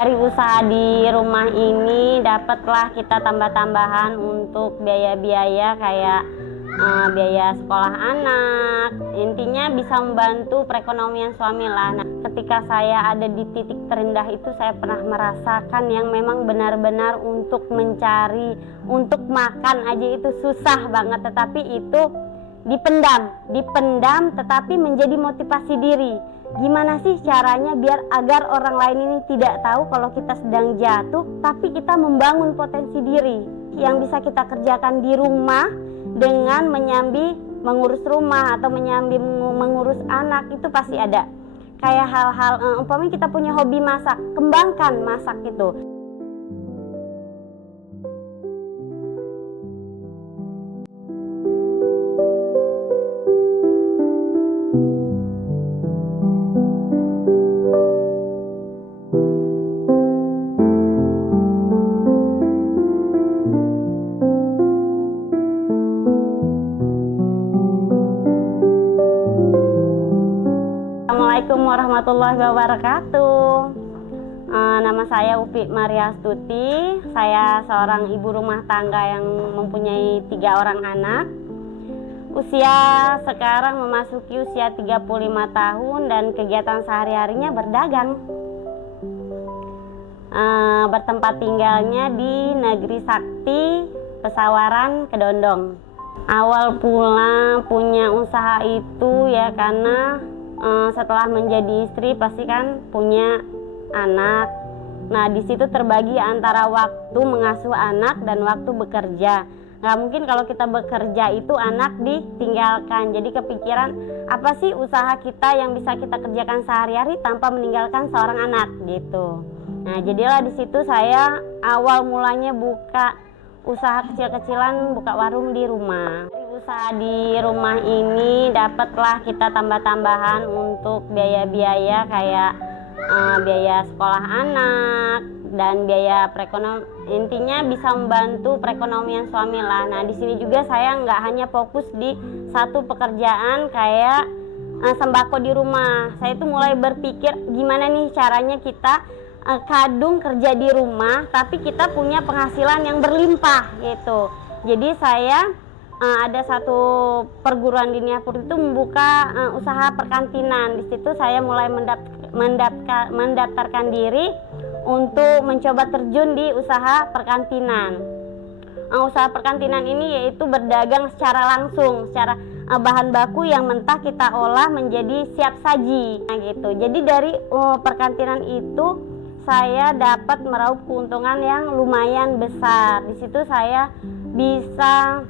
Dari usaha di rumah ini dapatlah kita tambah-tambahan untuk biaya-biaya kayak biaya sekolah anak. Intinya bisa membantu perekonomian suami lah. Nah, ketika saya ada di titik terendah itu saya pernah merasakan yang memang benar-benar untuk mencari, untuk makan aja itu susah banget. Tetapi itu dipendam tetapi menjadi motivasi diri. Gimana sih caranya biar agar orang lain ini tidak tahu kalau kita sedang jatuh, tapi kita membangun potensi diri yang bisa kita kerjakan di rumah dengan menyambi mengurus rumah atau menyambi mengurus anak. Itu pasti ada kayak hal-hal umpamanya kita punya hobi masak, kembangkan masak itu. Assalamualaikum warahmatullahi wabarakatuh. Nama saya Upi Maria Astuti. Saya seorang ibu rumah tangga yang mempunyai 3 orang anak. Usia sekarang memasuki usia 35 tahun dan kegiatan sehari-harinya berdagang. Bertempat tinggalnya di Negeri Sakti, Pesawaran, Kedondong. Awal pula punya usaha itu ya karena setelah menjadi istri pasti kan punya anak. Nah, di situ terbagi antara waktu mengasuh anak dan waktu bekerja. Nggak mungkin kalau kita bekerja itu anak ditinggalkan. Jadi kepikiran apa sih usaha kita yang bisa kita kerjakan sehari-hari tanpa meninggalkan seorang anak gitu. Nah, jadilah di situ saya awal mulanya buka usaha kecil-kecilan, buka warung di rumah. Usaha di rumah ini dapatlah kita tambah-tambahan untuk biaya-biaya kayak biaya sekolah anak dan biaya perekonomian. Intinya bisa membantu perekonomian suami lah. Nah, di sini juga saya nggak hanya fokus di satu pekerjaan kayak sembako di rumah. Saya itu mulai berpikir gimana nih caranya kita kadung kerja di rumah tapi kita punya penghasilan yang berlimpah gitu. Jadi saya ada satu perguruan di Niapur itu membuka usaha perkantinan. Di situ saya mulai mendaftarkan diri untuk mencoba terjun di usaha perkantinan. Usaha perkantinan ini yaitu berdagang secara langsung, secara bahan baku yang mentah kita olah menjadi siap saji. Nah, gitu. Jadi dari perkantinan itu saya dapat meraup keuntungan yang lumayan besar. Di situ saya bisa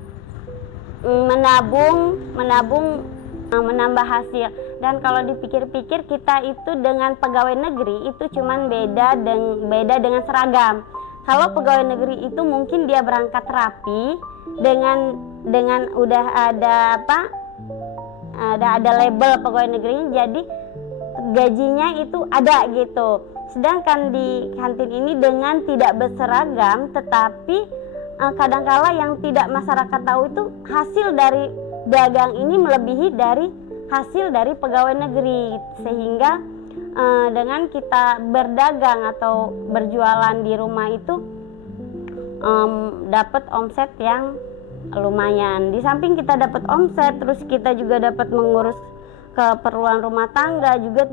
menambah hasil. Dan kalau dipikir-pikir kita itu dengan pegawai negeri itu cuman beda dengan seragam. Kalau pegawai negeri itu mungkin dia berangkat rapi dengan udah ada ada label pegawai negeri, jadi gajinya itu ada gitu. Sedangkan di kantin ini dengan tidak berseragam tetapi kadangkala yang tidak masyarakat tahu itu hasil dari dagang ini melebihi dari hasil dari pegawai negeri, sehingga dengan kita berdagang atau berjualan di rumah itu dapat omset yang lumayan. Di samping kita dapat omset, terus kita juga dapat mengurus keperluan rumah tangga, juga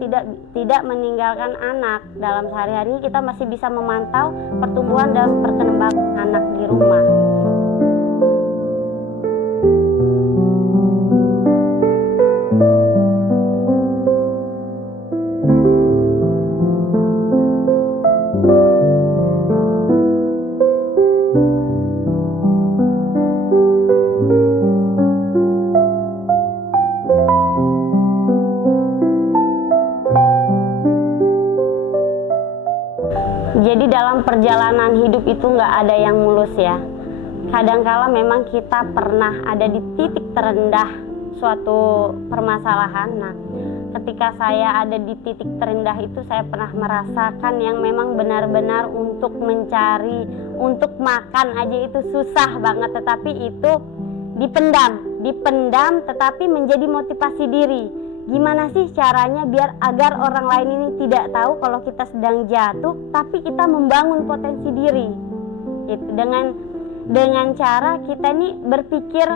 tidak meninggalkan anak. Dalam sehari-hari kita masih bisa memantau pertumbuhan dan perkembangan anak di rumah. Jadi dalam perjalanan hidup itu nggak ada yang mulus ya. Kadangkala memang kita pernah ada di titik terendah suatu permasalahan. Nah, ketika saya ada di titik terendah itu saya pernah merasakan yang memang benar-benar untuk mencari, untuk makan aja itu susah banget. Tetapi itu dipendam tetapi menjadi motivasi diri. gimana sih caranya biar agar orang lain ini tidak tahu kalau kita sedang jatuh, tapi kita membangun potensi diri. Gitu. Dengan cara kita nih berpikir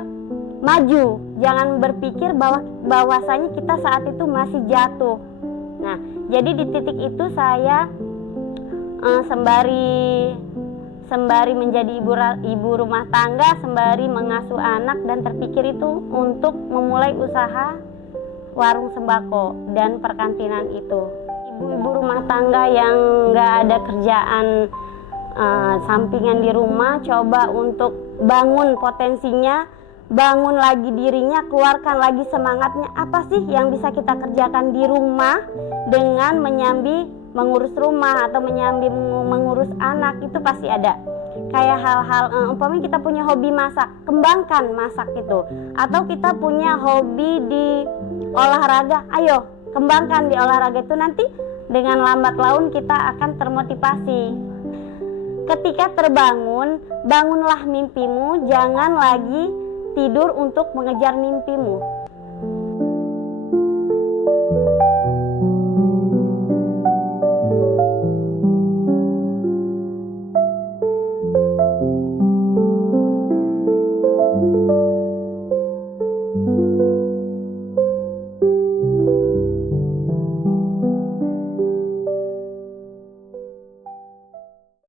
maju, jangan berpikir bahwasanya kita saat itu masih jatuh. Nah, jadi di titik itu saya sembari menjadi ibu rumah tangga, sembari mengasuh anak, dan terpikir itu untuk memulai usaha warung sembako dan perkantinan itu. Ibu-ibu rumah tangga yang nggak ada kerjaan sampingan di rumah, coba untuk bangun potensinya, bangun lagi dirinya, keluarkan lagi semangatnya. Apa sih yang bisa kita kerjakan di rumah dengan menyambi mengurus rumah atau menyambi mengurus anak, itu pasti ada. Kayak hal-hal, umpamanya kita punya hobi masak, kembangkan masak itu. Atau kita punya hobi di olahraga, ayo kembangkan di olahraga itu, nanti dengan lambat laun kita akan termotivasi. Ketika terbangun, bangunlah mimpimu, jangan lagi tidur untuk mengejar mimpimu.